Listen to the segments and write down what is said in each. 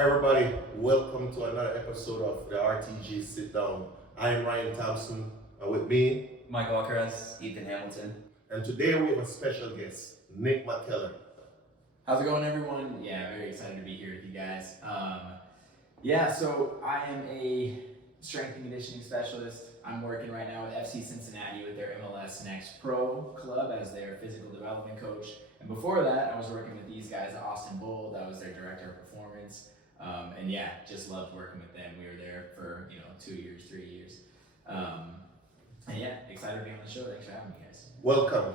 Hi everybody, welcome to another episode of the RTG Sit Down. I am Ryan Thompson, and with me, McKellar, Ethan Hamilton. and today we have a special guest, McKellar. How's it going, everyone? Yeah, very excited to be here with you guys. So I am a strength and conditioning specialist. I'm working right now with FC Cincinnati with their MLS Next Pro club as their physical development coach. And before that, I was working with these guys at Austin Bold. I was their director of performance. Just loved working with them. We were there for 2 years, 3 years. Excited to be on the show. Thanks for having me, guys. Welcome.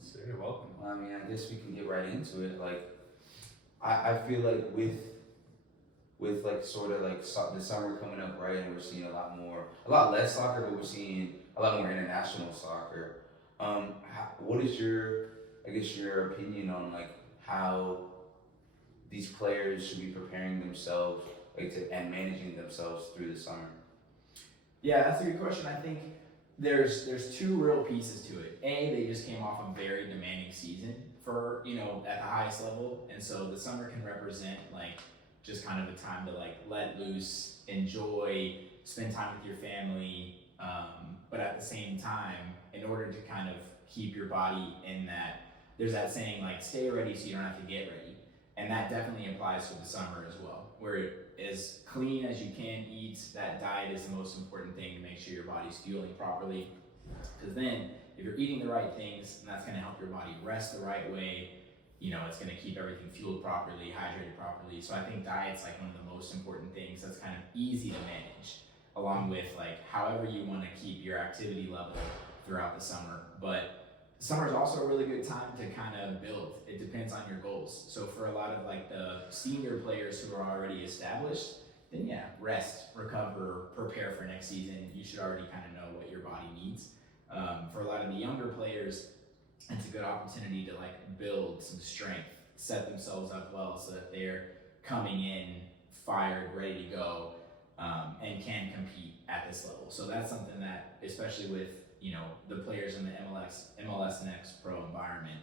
So you're welcome. I mean, I guess we can get right into it. I feel like with the summer coming up, right, and we're seeing a lot less soccer, but we're seeing a lot more international soccer. What is your opinion on how these players should be preparing themselves and managing themselves through the summer? Yeah, that's a good question. I think there's two real pieces to it. They just came off a very demanding season for, at the highest level. And so the summer can represent just kind of a time to let loose, enjoy, spend time with your family. But at the same time, in order to kind of keep your body in that, there's that saying stay ready so you don't have to get ready. And that definitely applies for the summer as well, where as clean as you can eat, that diet is the most important thing to make sure your body's fueling properly. Because then, if you're eating the right things, and that's going to help your body rest the right way, it's going to keep everything fueled properly, hydrated properly. So I think diet's one of the most important things that's kind of easy to manage, along with however you want to keep your activity level throughout the summer. But summer is also a really good time to kind of build. It depends on your goals. So for a lot of the senior players who are already established, then rest, recover, prepare for next season. You should already kind of know what your body needs. For a lot of the younger players, it's a good opportunity to build some strength, set themselves up well so that they're coming in fired, ready to go, and can compete at this level. So that's something that, especially with the players in the MLS Next Pro environment,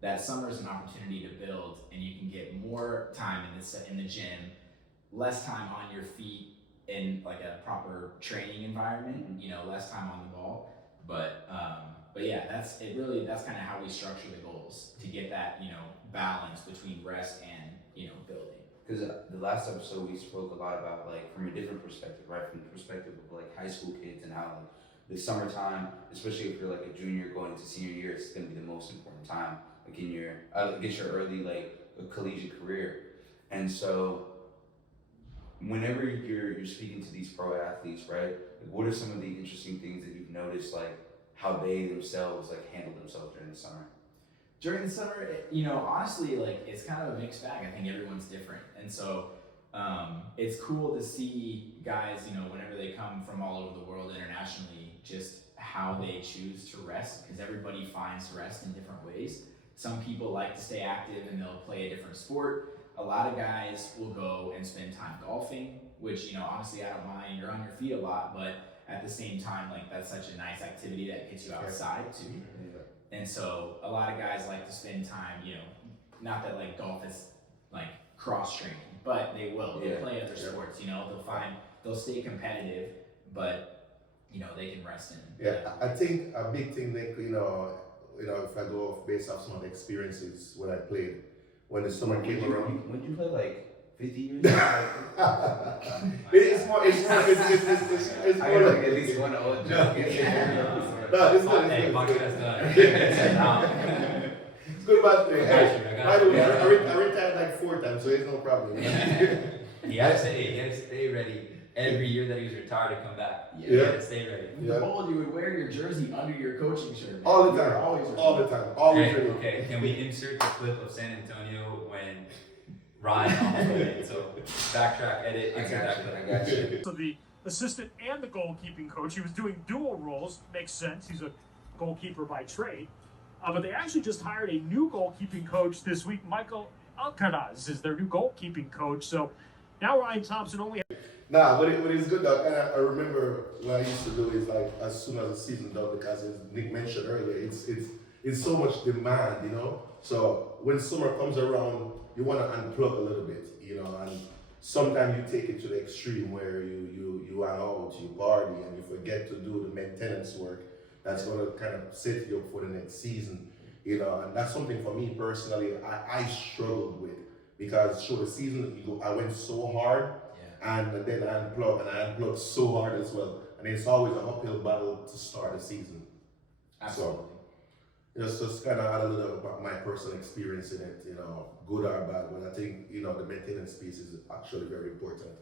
that summer is an opportunity to build, and you can get more time in the gym, less time on your feet in a proper training environment, less time on the ball. But that's kind of how we structure the goals to get that balance between rest and building. Because the last episode we spoke a lot about from a different perspective, right? From the perspective of high school kids and how the summertime, especially if you're a junior going into senior year, it's going to be the most important time in your early collegiate career. And so whenever you're speaking to these pro athletes, right, what are some of the interesting things that you've noticed, how they themselves handle themselves during the summer? During the summer, honestly, it's kind of a mixed bag. I think everyone's different. And so it's cool to see guys, whenever they come from all over the world internationally, just how they choose to rest, because everybody finds rest in different ways. Some people like to stay active and they'll play a different sport. A lot of guys will go and spend time golfing, which, honestly, I don't mind. You're on your feet a lot, but at the same time, that's such a nice activity that gets you outside too. Yeah. And so a lot of guys like to spend time, not that golf is cross training, but they will. They'll play other sports, they'll stay competitive, but they can rest in. Yeah, I think a big thing, Nick, if I go off based off some of the experiences when I played, when the summer came around. When you play 50 years? It's more. I gotta at least one old joke. No, it's good. It's good about thing. By the way, I retired 4 times, so it's no problem. He had to stay ready every year that he was retired to come back. He had to stay ready. Yeah. Old, you would wear your jersey under your coaching shirt. All the time. Always. Okay, can we insert the clip of San Antonio when Ryan almost went in? So backtrack, edit, insert that clip. I got you. So the assistant and the goalkeeping coach, he was doing dual roles. Makes sense. He's a goalkeeper by trade. But they actually just hired a new goalkeeping coach this week. Michael Alcaraz is their new goalkeeping coach. So now Ryan Thompson only. Nah, but it's good though. And I remember what I used to do is as soon as the season done, because as Nick mentioned earlier, it's so much demand, So when summer comes around, you want to unplug a little bit, and sometimes you take it to the extreme where you are out, you party, and you forget to do the maintenance work that's going to kind of set you up for the next season. You know, and that's something for me personally I struggled with, because through the season I went so hard, and then I unplugged so hard as well, and it's always an uphill battle to start the season. Absolutely. So just kind of add a little about my personal experience in it, you know, good or bad, but I think, you know, the maintenance piece is actually very important.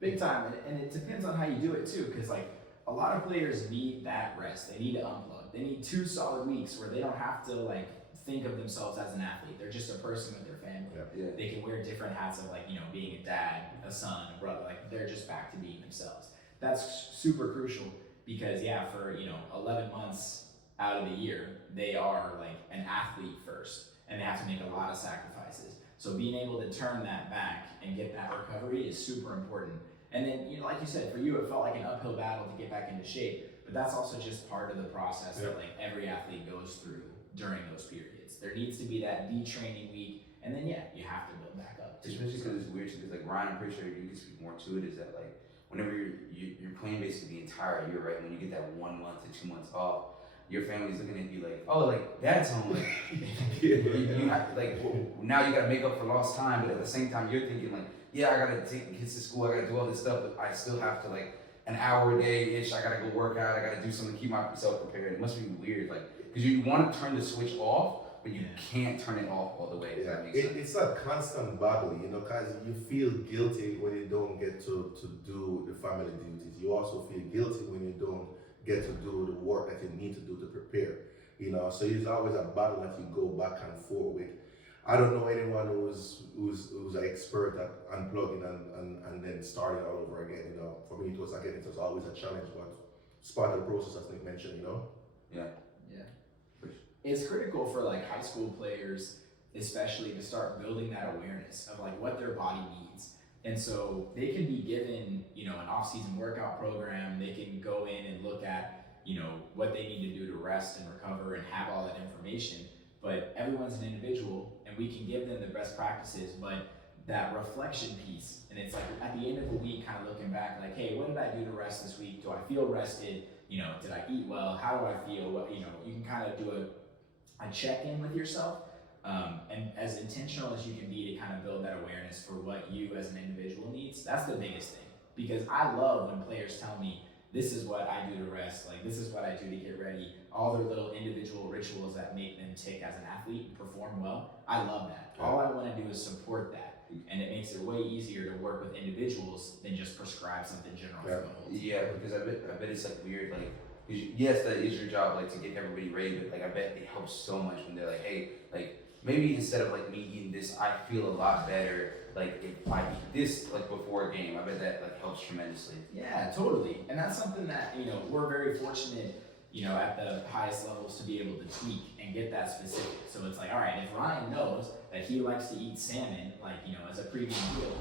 Big time, and it depends on how you do it too, because like a lot of players need that rest. They need to unplug. They need 2 solid weeks where they don't have to like think of themselves as an athlete. They're just a person with their family. Yeah. They can wear different hats of like, you know, being a dad, a son, a brother. Like they're just back to being themselves. That's super crucial because for 11 months out of the year, they are like an athlete first, and they have to make a lot of sacrifices. So being able to turn that back and get that recovery is super important. And then, like you said, for you, it felt like an uphill battle to get back into shape, but that's also just part of the process that like every athlete goes through during those periods. There needs to be that detraining week, and then you have to build back up. Especially because it's weird, because like Ryan, I'm pretty sure you can speak more to it, is that like whenever you're playing basically the entire year, right? When you get that 1 month to 2 months off, your family's looking at you like, oh, like dad's home, like you have, like now you gotta make up for lost time, but at the same time you're thinking like, yeah, I gotta take the kids to school, I gotta do all this stuff, but I still have to like an hour a day-ish, I gotta go work out, I gotta do something to keep myself prepared. It must be weird, like, because you want to turn the switch off, but you can't turn it off all the way. If that makes sense. It's a constant battle, because you feel guilty when you don't get to do the family duties. You also feel guilty when you don't get to do the work that you need to do to prepare. So it's always a battle that you go back and forth with. I don't know anyone who's an expert at unplugging and then starting all over again. For me it was always a challenge, but it's part of the process, as Nick mentioned. Yeah. It's critical for like high school players, especially, to start building that awareness of like what their body needs. And so they can be given, an off-season workout program. They can go in and look at, what they need to do to rest and recover and have all that information. But everyone's an individual, and we can give them the best practices, but that reflection piece, and it's like at the end of the week, kind of looking back, like, hey, what did I do to rest this week? Do I feel rested? Did I eat well? How do I feel? You can kind of do a check-in with yourself, and as intentional as you can be to kind of build that awareness for what you as an individual needs. That's the biggest thing, because I love when players tell me, this is what I do to rest, like this is what I do to get ready, all their little individual rituals that make them tick as an athlete and perform well. I love that. All I want to do is support that, and it makes it way easier to work with individuals than just prescribe something general for the whole team. Yeah, because I bet it's like weird, like, yes, that is your job, like to get everybody ready, but like I bet it helps so much when they're like, hey, like maybe instead of like me eating this, I feel a lot better like if I eat this like before a game. I bet that like helps tremendously. Yeah, totally. And that's something that, we're very fortunate, at the highest levels to be able to tweak and get that specific. So it's like, all right, if Ryan knows that he likes to eat salmon, like, as a pregame meal,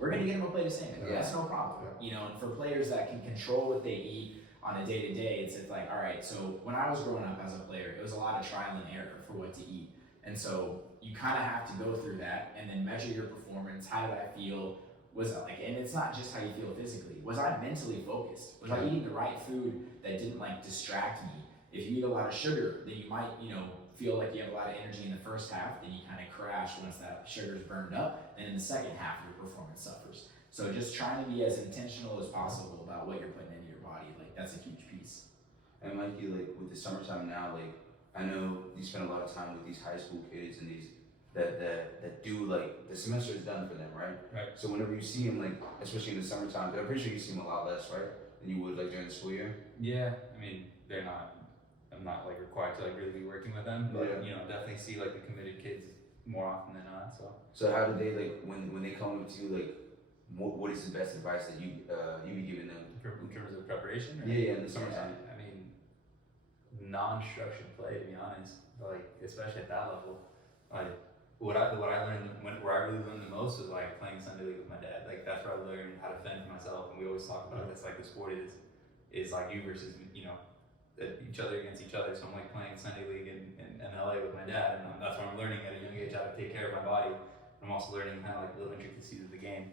we're gonna get him a plate of salmon. Yeah. That's no problem. And for players that can control what they eat on a day-to-day, it's like, all right, so when I was growing up as a player, it was a lot of trial and error for what to eat. And so you kind of have to go through that and then measure your performance. How did I feel? Was it like, and it's not just how you feel physically. Was I mentally focused? Was I eating the right food that didn't like distract me? If you eat a lot of sugar, then you might, feel like you have a lot of energy in the first half, then you kind of crash once that sugar's burned up. And in the second half, your performance suffers. So just trying to be as intentional as possible about what you're putting into your body, like that's a huge piece. And Mikey, like with the summertime now, like I know you spend a lot of time with these high school kids and these that do like the semester is done for them, right? Right. So whenever you see them, like especially in the summertime, but I'm pretty sure you see them a lot less, right, than you would like during the school year. Yeah, I mean I'm not like required to like really be working with them, but definitely see like the committed kids more often than not. So how do they like when they come up to you, like what is the best advice that you be giving them In terms of preparation? Or? Yeah, in the summertime. I mean, non-structured play, to be honest. Like, especially at that level. Like, what I learned, where I really learned the most was like playing Sunday League with my dad. Like, that's where I learned how to fend for myself. And we always talk about this, like the sport is like you versus, each other against each other. So I'm like playing Sunday League in LA with my dad, and that's where I'm learning at a young age how to take care of my body. And I'm also learning kind of like little intricacies of the game.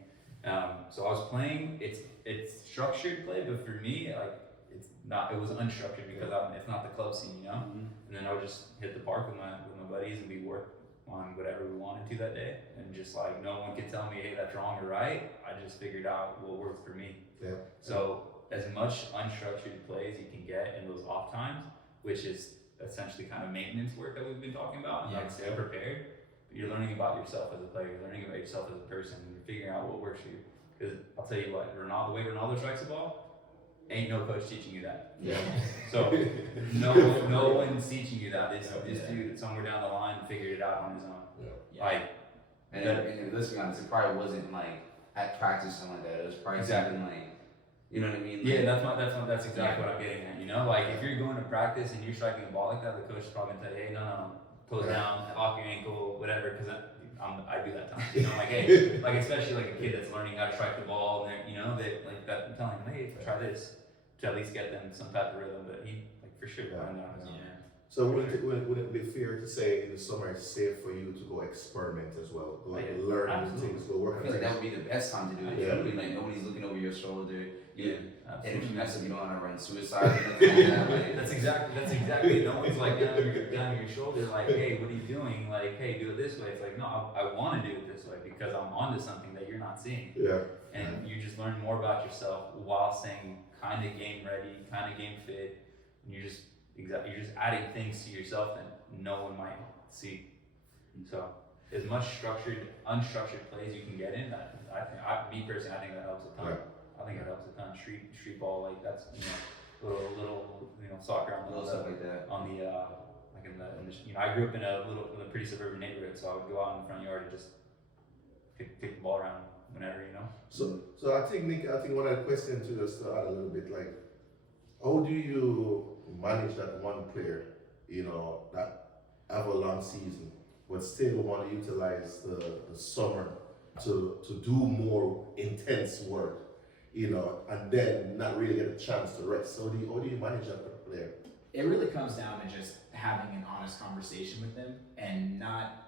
So I was playing. It's structured play, but for me, like it's not. It was unstructured because it's not the club scene, you know. Mhm. And then I would just hit the park with my buddies, and we work on whatever we wanted to that day, and just like no one could tell me, hey, that's wrong or right. I just figured out what worked for me. Yeah. So as much unstructured play as you can get in those off times, which is essentially kind of maintenance work that we've been talking about, and Yeah. like stay prepared. But you're learning about yourself as a player, you're learning about yourself as a person, and you're figuring out what works for you. Because I'll tell you what, the way Ronaldo strikes the ball, ain't no coach teaching you that. Yeah. So no one's teaching you that. This dude somewhere down the line figured it out on his own. Yeah. Like, And let's be honest, it probably wasn't like at practice or something like that. It was probably Exactly. something like, you know what I mean? Like, yeah, that's exactly what I'm getting at. You know, like if you're going to practice and you're striking a ball like that, the coach is probably gonna tell you, hey, no, toes down, lock your ankle, whatever. Because I do that time. You know, like hey, like especially like a kid that's learning how to strike the ball, and they're, you know, they like that. I'm telling them, hey, try this to at least get them some type of rhythm. But he like for sure. Yeah. I know his own. Yeah. So would it be fair to say in the summer it's safe for you to go experiment as well, go like Yeah, learn new absolutely. things, go work I on feel like that things? would be the best time to do it. Yeah. I mean, like nobody's looking over your shoulder. Yeah, And if absolutely. you mess up, you don't want to run suicide or nothing like that. Like, That's exactly. No one's like down your shoulder, like, hey, what are you doing? Like, hey, do it this way. It's like, no, I want to do it this way because I'm onto something that you're not seeing. Yeah. And you just learn more about yourself while staying kind of game ready, kind of game fit, and you're just adding things to yourself that no one might see. So as much unstructured plays you can get in, me personally, I think that helps a ton. Right. I think it helps a ton. Street ball, like that's little soccer on little stuff like that. on the like in the I grew up in a pretty suburban neighborhood, so I would go out in the front yard and just kick the ball around whenever, you know. So I think Nick, one of the questions to just add a little bit, like, how do you manage that one player, that have a long season, but still want to utilize the summer to do more intense work, and then not really get a chance to rest? So how do you manage that player? It really comes down to just having an honest conversation with them and not.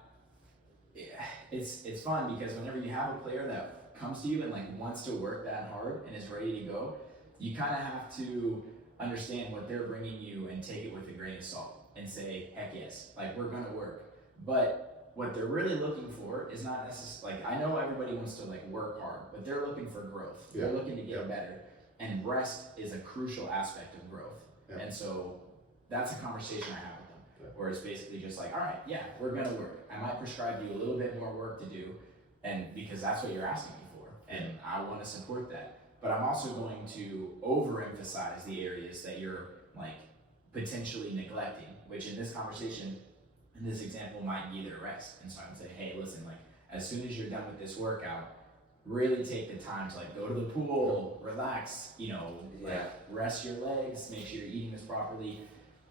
It's fun because whenever you have a player that comes to you and like wants to work that hard and is ready to go, you kind of have to understand what they're bringing you and take it with a grain of salt and say, heck yes, like we're gonna work. But what they're really looking for is not necessarily, like I know everybody wants to like work hard, but they're looking for growth. Yeah. They're looking to get Yeah. better, and rest is a crucial aspect of growth. Yeah. And so that's a conversation I have with them, Yeah. where it's basically just like, all right, yeah, we're gonna work. I might prescribe you a little bit more work to do, and because that's what you're asking me for, and I want to support that. But I'm also going to overemphasize the areas that you're like potentially neglecting, which in this conversation, in this example, might be their rest. And so I would say, hey, listen, like as soon as you're done with this workout, really take the time to like go to the pool, relax, like rest your legs, make sure you're eating this properly.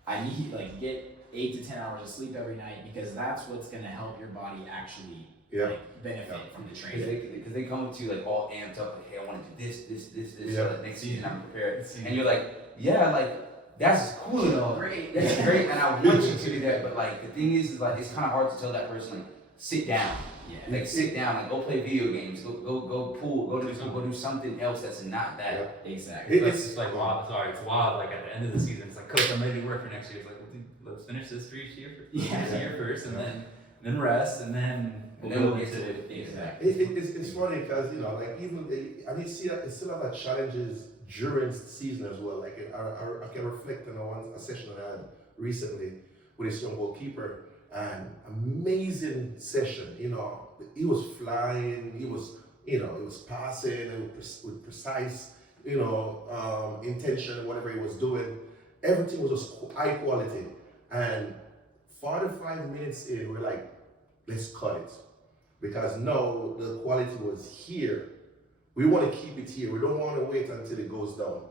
I need like get 8 to 10 hours of sleep every night, because that's what's gonna help your body actually like benefit from the training. Because they come to you like all amped up, like, hey, I want to do this, Yeah. so that next season I'm prepared. And you're like, yeah, like that's cool and all. Great. That's great, and I want you to do that. But like the thing is like it's kind of hard to tell that person like sit down. Yeah. Like sit down, like go play video games, go pool, go do something else that's not that. Exactly. It's just like wild. Sorry, it's wild. Like at the end of the season, it's like, coach, I'm ready to work for next year. It's like, well, dude, let's finish this this year first, and then rest, and then we'll get to it. Exactly. It's funny because like even I still have that challenges during the season as well. Like I can reflect on a session that I had recently with this young goalkeeper, and amazing session. He was flying. He was passing with precise intention, whatever he was doing. Everything was just high quality. And 45 minutes in, we're like, let's cut it. Because no, the quality was here. We want to keep it here. We don't want to wait until it goes down.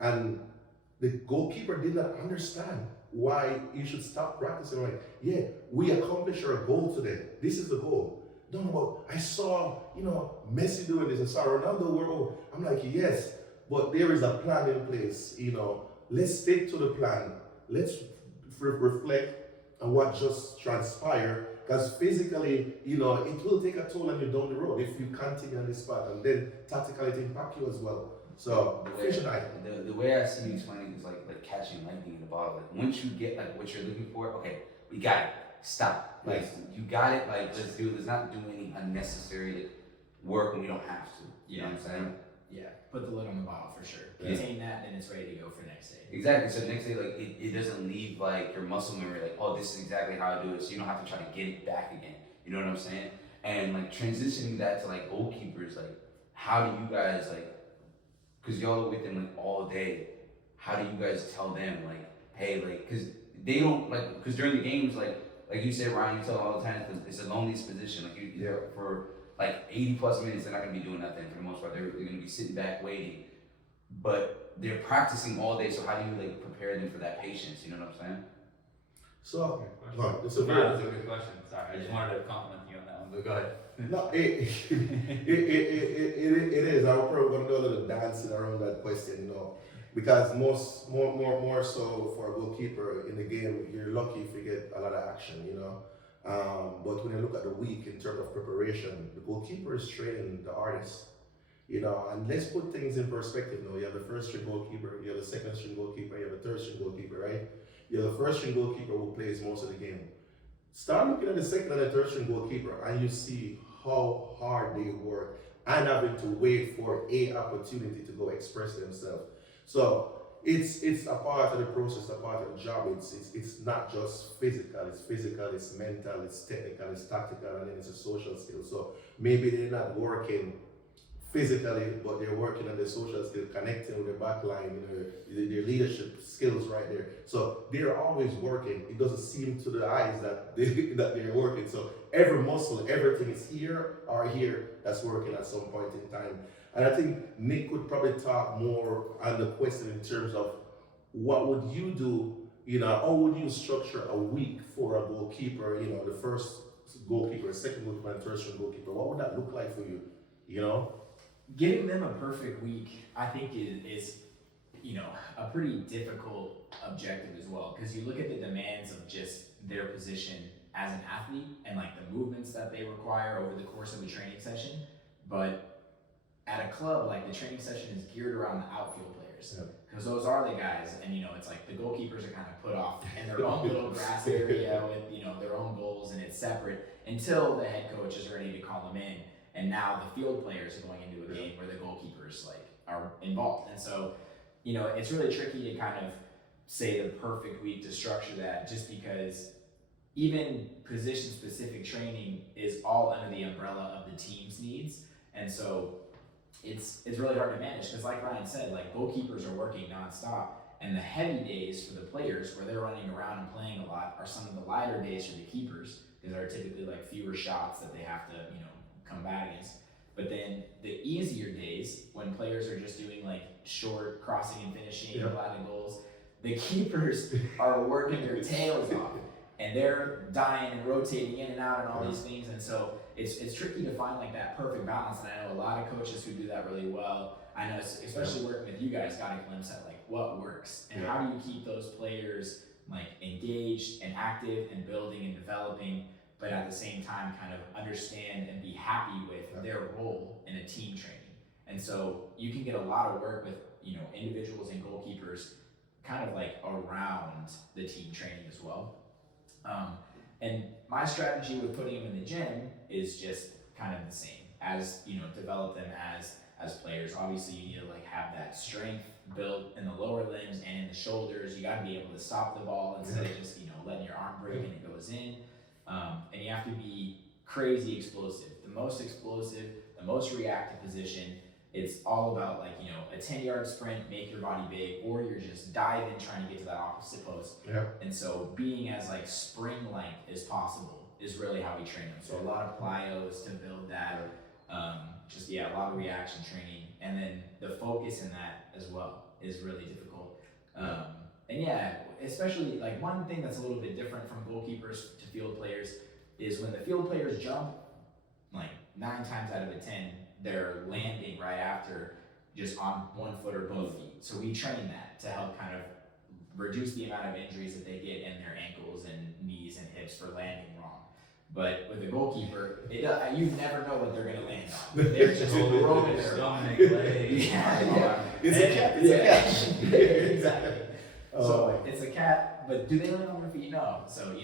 And the goalkeeper did not understand why you should stop practicing. Like, yeah, we accomplished our goal today. This is the goal. No, but I saw, Messi doing this. I saw Ronaldo. I'm like, yes, but there is a plan in place. Let's stick to the plan. Let's reflect on what just transpired. Because physically, you know, it will take a toll on you down the road if you continue on this spot, and then tactically it impact you as well. So the way I see you explaining is like catching lightning in a bottle. Like once you get like what you're looking for, okay, we got it. Stop. Like Yes. you got it. Like let's do. Let's not do any unnecessary work when we don't have to. You know what I'm saying? Yeah, put the lid on the bottle for sure. Yeah. Contain that, and it's ready to go for next day. Exactly. So next day, like it doesn't leave like your muscle memory. Like oh, this is exactly how I do it. So you don't have to try to get it back again. You know what I'm saying? And like transitioning that to like goalkeepers, like how do you guys like? Because y'all are with them like all day. How do you guys tell them like, hey, like, because they don't like, because during the games, like you said, Ryan, you tell them all the time, it's the loneliest position. Like you there for like 80 plus minutes, they're not gonna be doing nothing for the most part. They're gonna be sitting back waiting, but they're practicing all day. So how do you like prepare them for that patience? You know what I'm saying? So, it's That's a good question. Sorry, I just wanted to compliment you on that one, but go ahead. no, it is. I'm probably gonna do a little dancing around that question, you know, because more so for a goalkeeper in the game, you're lucky if you get a lot of action, you know. But when you look at the week in terms of preparation, the goalkeeper is training the artist, you know. And let's put things in perspective. You know, you have the first string goalkeeper, you have the second string goalkeeper, you have the third string goalkeeper, right? You have the first string goalkeeper who plays most of the game. Start looking at the second and the third string goalkeeper, and you see how hard they work and having to wait for a opportunity to go express themselves. So it's a part of the process, a part of the job. It's not just physical, it's mental, it's technical, it's tactical, and then it's a social skill. So maybe they're not working physically, but they're working on the social skill, connecting with the back line, you know, their leadership skills right there. So they're always working. It doesn't seem to the eyes that they're working. So every muscle, everything is here or here that's working at some point in time. And I think Nick could probably talk more on the question in terms of what would you do, you know, how would you structure a week for a goalkeeper, you know, the first goalkeeper, second goalkeeper, and third string goalkeeper. What would that look like for you, you know? Giving them a perfect week, I think, is you know, a pretty difficult objective as well, because you look at the demands of just their position as an athlete and like the movements that they require over the course of a training session. But at a club, like the training session is geared around the outfield players, because those are the guys, and you know, it's like the goalkeepers are kind of put off in their own little grass area with, you know, their own goals, and it's separate until the head coach is ready to call them in. And now the field players are going into a game where the goalkeepers like are involved. And so, you know, it's really tricky to kind of say the perfect week to structure that, just because even position specific training is all under the umbrella of the team's needs. And so it's really hard to manage, because like Ryan said, like goalkeepers are working nonstop, and the heavy days for the players where they're running around and playing a lot are some of the lighter days for the keepers, because there are typically like fewer shots that they have to, you know, combat against. But then the easier days, when players are just doing like short crossing and finishing, gliding goals, the keepers are working their tails off, and they're dying and rotating in and out and all these things. And so it's tricky to find like that perfect balance. And I know a lot of coaches who do that really well. I know, especially working with you guys, got a glimpse at like what works and how do you keep those players like engaged and active and building and developing, but at the same time kind of understand and be happy with their role in a team training. And so you can get a lot of work with, you know, individuals and goalkeepers kind of like around the team training as well. And my strategy with putting them in the gym is just kind of the same as, you know, develop them as players. Obviously you need to like have that strength built in the lower limbs and in the shoulders. You got to be able to stop the ball instead of just, you know, letting your arm break and it goes in. And you have to be crazy explosive, the most reactive position. It's all about like, you know, a 10-yard sprint, make your body big, or you're just diving trying to get to that opposite post. And so being as like spring length as possible is really how we train them. So a lot of plyos to build that, a lot of reaction training, and then the focus in that as well is really difficult. And yeah, especially like one thing that's a little bit different from goalkeepers to field players is when the field players jump, like 9 times out of 10, they're landing right after just on one foot or both feet. So we train that to help kind of reduce the amount of injuries that they get in their ankles and knees and hips for landing wrong. But with the goalkeeper, you never know what they're gonna land on. They're just rolling their stomach, body. legs. Yeah. It's a cat. It's a cat. Exactly. So it's a cat, but do they land on their feet? No. So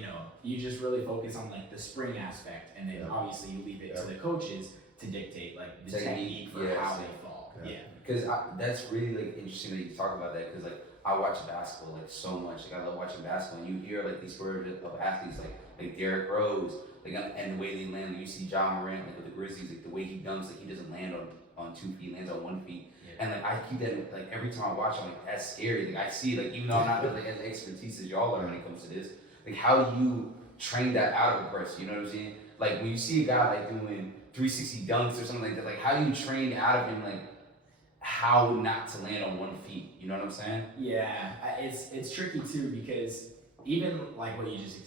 you just really focus on like the spring aspect, and then obviously you leave it to the coaches to dictate like the technique for how they fall. Yeah. Because that's really like interesting that you talk about that, because like I watch basketball like so much. Like I love watching basketball, and you hear like these stories of athletes like Derrick Rose, like and the way they land. Like, you see John Morant like with the Grizzlies, like the way he dunks, like he doesn't land on 2 feet, lands on 1 feet. And like I keep that like every time I watch, I'm like, that's scary. Like I see, like even though I'm not like as expertise as y'all are when it comes to this, like how do you train that out of a person? You know what I'm saying? Like when you see a guy like doing 360 dunks or something like that, like how do you train out of him like how not to land on 1 feet? You know what I'm saying? Yeah, it's tricky too, because even like what you just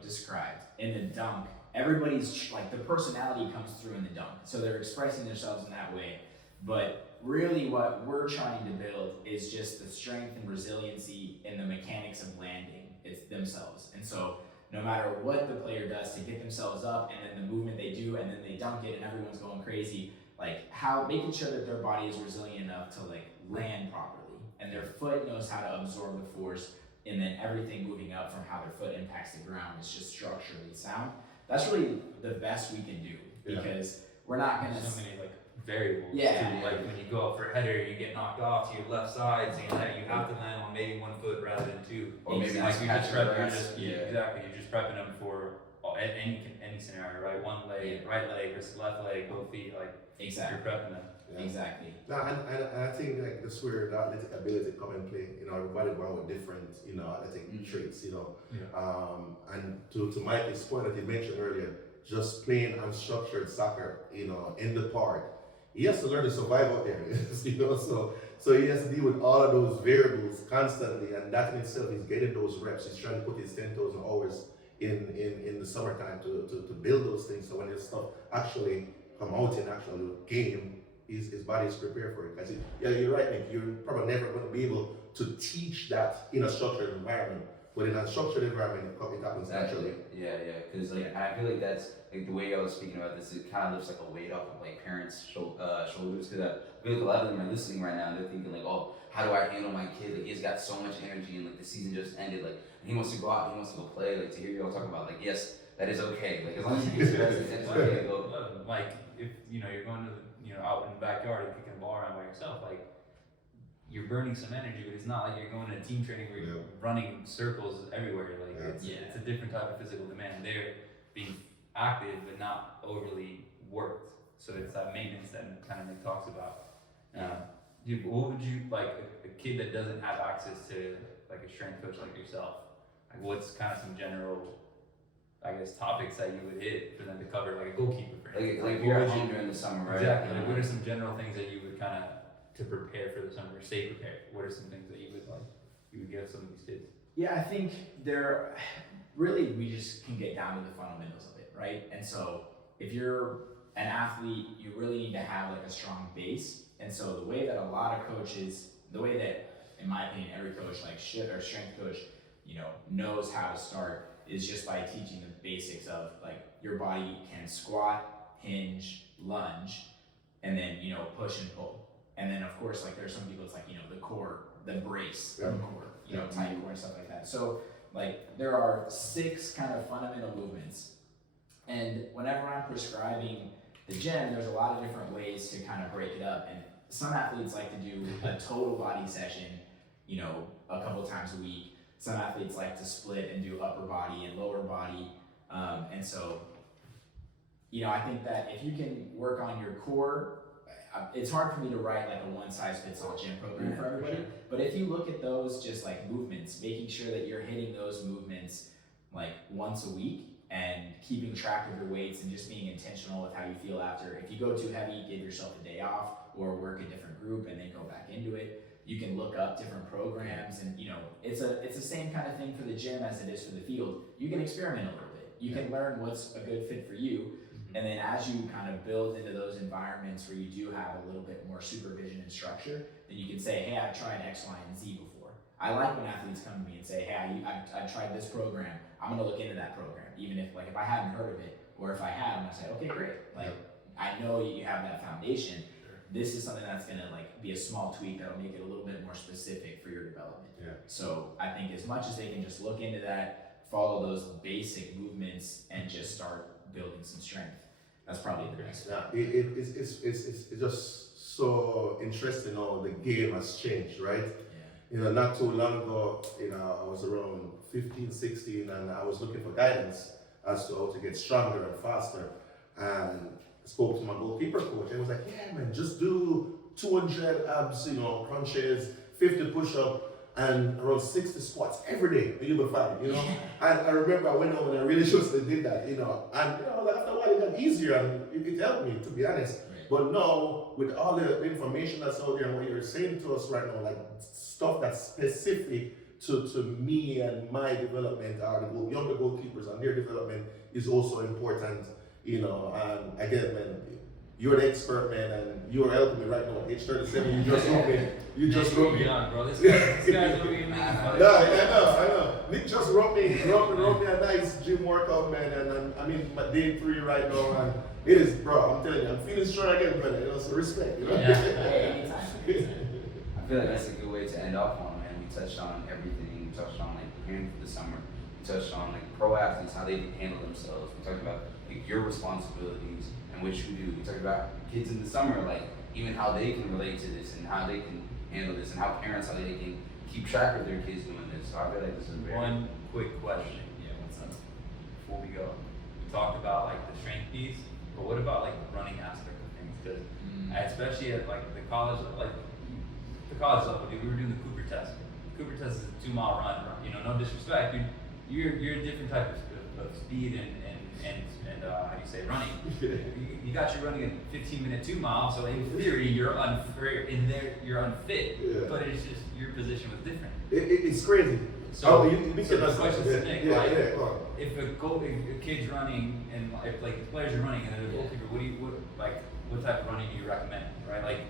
described in the dunk, everybody's like the personality comes through in the dunk, so they're expressing themselves in that way. But really what we're trying to build is just the strength and resiliency in the mechanics of landing it's themselves. And so no matter what the player does to get themselves up, and then the movement they do, and then they dunk it and everyone's going crazy, like how making sure that their body is resilient enough to like land properly, and their foot knows how to absorb the force, and then everything moving up from how their foot impacts the ground is just structurally sound. That's really the best we can do, because we're not gonna so many like variables Yeah. too. Like when you go up for a header, you get knocked off to your left side, so you have to land on maybe 1 foot rather than 2. Or maybe like not you're just catching prepping, the rest. exactly. You're just prepping them for any scenario, right? One leg, right leg versus left leg, both feet. Like exactly you're prepping them. exactly. Now, and I think like that's where the athletic ability come and play. Everybody born with different, athletic traits. And to Mike's point that he mentioned earlier, just playing unstructured soccer, in the park, he has to learn to survive out there. So he has to deal with all of those variables constantly, and that in itself is getting those reps. He's trying to put his 10,000 hours in the summertime to build those things. So when his stuff actually come out in actual game, his body is prepared for it. Because you're right, Nick. You're probably never going to be able to teach that in a structured environment. But in a structured environment, it happens naturally. Yeah. Because like I feel like that's like the way I was speaking about this. It kind of lifts like a weight off of like parents' shoulders. Because I feel like a lot of them are listening right now, and they're thinking like, oh, how do I handle my kid? Like he's got so much energy, and like the season just ended. Like he wants to go out, he wants to go play. Like to hear y'all talk about like, yes, that is okay. Like as long as he gets rest, it's okay to go. Like if you're going to out in the backyard and kicking a ball around by yourself, like you're burning some energy, but it's not like you're going to team training where you're running circles everywhere. Like it's a different type of physical demand. They're being active but not overly worked. So it's that maintenance that kind of Nick talks about. Dude, what would you like a kid that doesn't have access to like a strength coach like yourself? Like what's kind of some general, I guess, topics that you would hit for them to cover, like a goalkeeper, for instance? Like you're at home during the summer, right? Exactly. Like what are some general things that you would kind of to prepare for the summer, or stay prepared? What are some things that you would give some of these kids? Yeah, I think we just can get down to the fundamentals of it, right? And so if you're an athlete, you really need to have like a strong base. And so the way that a lot of coaches, the way that, in my opinion, every coach or strength coach, knows how to start is just by teaching the basics of like your body can squat, hinge, lunge, and then push and pull. And then of course like there's some people it's like the core, the brace of the core, tight core and stuff like that. So like there are 6 kind of fundamental movements, and whenever I'm prescribing the gym, there's a lot of different ways to kind of break it up. And some athletes like to do a total body session, a couple times a week. Some athletes like to split and do upper body and lower body. And so, I think that if you can work on your core, it's hard for me to write like a one-size-fits-all gym program for everybody. But if you look at those just like movements, making sure that you're hitting those movements like once a week and keeping track of your weights and just being intentional with how you feel after. If you go too heavy, give yourself a day off or work a different group and then go back into it. You can look up different programs, and it's the same kind of thing for the gym as it is for the field. You can experiment a little bit. You can learn what's a good fit for you, and then as you kind of build into those environments where you do have a little bit more supervision and structure, then you can say, hey, I've tried X, Y, and Z before. I like when athletes come to me and say, hey, I tried this program. I'm gonna look into that program, even if I hadn't heard of it, Or if I have, I say, okay, great. Like, I know you have that foundation. This is something that's gonna like be a small tweak that'll make it a little bit more specific for your development. Yeah. So I think as much as they can just look into that, follow those basic movements, and just start building some strength, that's probably the best. Yeah, it's just so interesting how the game has changed, right? Yeah. You know, not too long ago, you know, I was around 15, 16, and I was looking for guidance as to how to get stronger and faster. And I spoke to my goalkeeper coach, and he was like, yeah, man, just do 200 abs, you know, crunches, 50 push-up, and around 60 squats every day, and you'll be fine, you know? And I remember I went home and I really just did that, you know, and you know, like after a while it got easier and it helped me, to be honest. Right. But now, with all the information that's out there and what you're saying to us right now, like stuff that's specific to me and my development, or the younger goalkeepers and their development is also important, you know. And again, man, you're the expert, man, and you're helping me right now. Age 37, you just wrote me. You just wrote me. Young, bro. This guy's over here making fun. No, I know. Nick just wrote me a nice gym workout, man, and I'm in my day 3 right now, and it is, bro, I'm telling you, I'm feeling strong again, brother, you know, so respect, you know? Yeah. Hey, anytime. I feel like that's a good way to end off on, man. We touched on everything. We touched on like preparing for the summer. We touched on like pro athletes, how they can handle themselves. We talked about like your responsibilities and what you do. We talked about kids in the summer, like even how they can relate to this and how they can handle this, and how parents, how they can keep track of their kids doing this. So I feel like this is very One quick question. Yeah, what's up? Before we go, we talked about like the strength piece, but what about like the running aspect of things? Because especially at like the college level, dude, we were doing the Cooper test. The Cooper test is a 2-mile run. You know, no disrespect, dude. You're a different type of speed and how do you say running? You got you running a 15-minute 2-mile, so in theory you're unfair. In there you're unfit, Yeah. but it's just your position was different. It's crazy. So, you so the question is, Nick, yeah, like, yeah, go on. if a kid's running and if like the players are running and then the goalkeeper, what type of running do you recommend? Right, like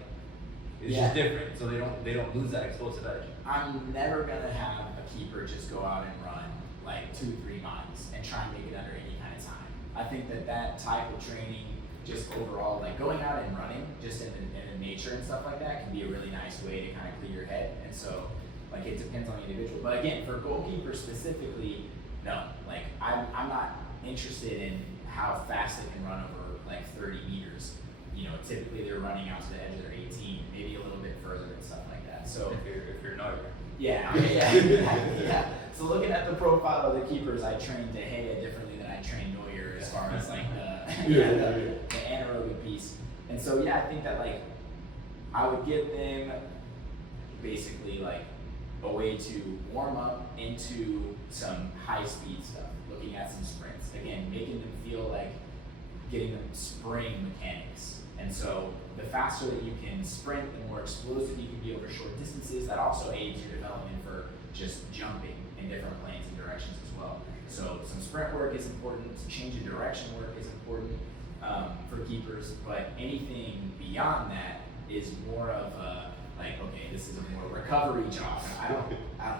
it's just different, so they don't lose that explosive edge. I'm never gonna have a keeper just go out and run like 2-3 miles and try and make it under any kind of time. I think that type of training, just overall, like going out and running, just in the nature and stuff like that, can be a really nice way to kind of clear your head. And so, like, it depends on the individual. But again, for goalkeepers specifically, no. Like, I'm not interested in how fast they can run over like 30 meters. You know, typically they're running out to the edge of their 18, maybe a little bit further and stuff like that. So if you're not, yeah. Yeah. So looking at the profile of the keepers, I trained De Gea differently than I trained Neuer as far as like the anaerobic piece. And so I think that like I would give them basically like a way to warm up into some high speed stuff, looking at some sprints. Again, making them feel like getting them spring mechanics. And so the faster that you can sprint, the more explosive you can be over short distances. That also aids your development for just jumping in different planes and directions as well. So some sprint work is important, some change of direction work is important for keepers, but anything beyond that is more of a, like, okay, this is a more recovery job. I don't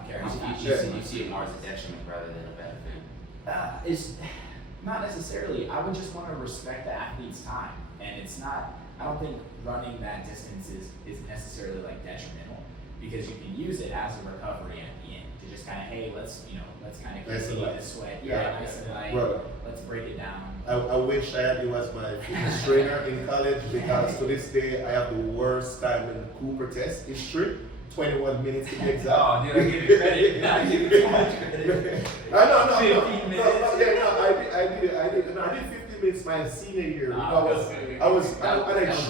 care. You see it more as a detriment rather than a benefit. It's not necessarily. I would just want to respect the athlete's time. And it's not, I don't think running that distance is necessarily like detrimental, because you can use it as a recovery at the end to just kind of, hey, let's kind of continue this sweat. Nice and light. Brother, let's break it down. I wish I had you as my fitness trainer in college, because to this day I have the worst time in Cooper test history. 21 minutes to be exact. Oh, dude, I give you credit. I give you too much credit. I 15 minutes. I did 15 minutes my senior year. I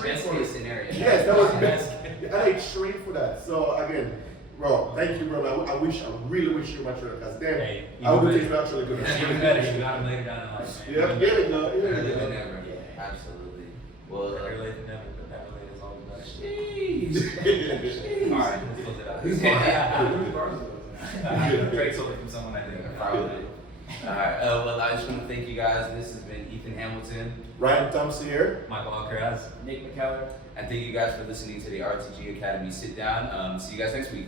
trained for it. Scenario. Yes, that was best. And I trained for that. So again, bro, thank you, bro. I really wish you were my trainer, because then I would think you're actually good. Even better, you got him later down in life. Yeah, here we go. Better late than never. Absolutely. Well, Better late than never, but never late is always better. jeez. All right, let's close it out. Drake sold it from someone I think. Probably. Alright, well, I just want to thank you guys. This has been Ethan Hamilton, Ryan Thompson here. Michael Alcaraz. Nick McKellar. and thank you guys for listening to the RTG Academy Sit Down. See you guys next week.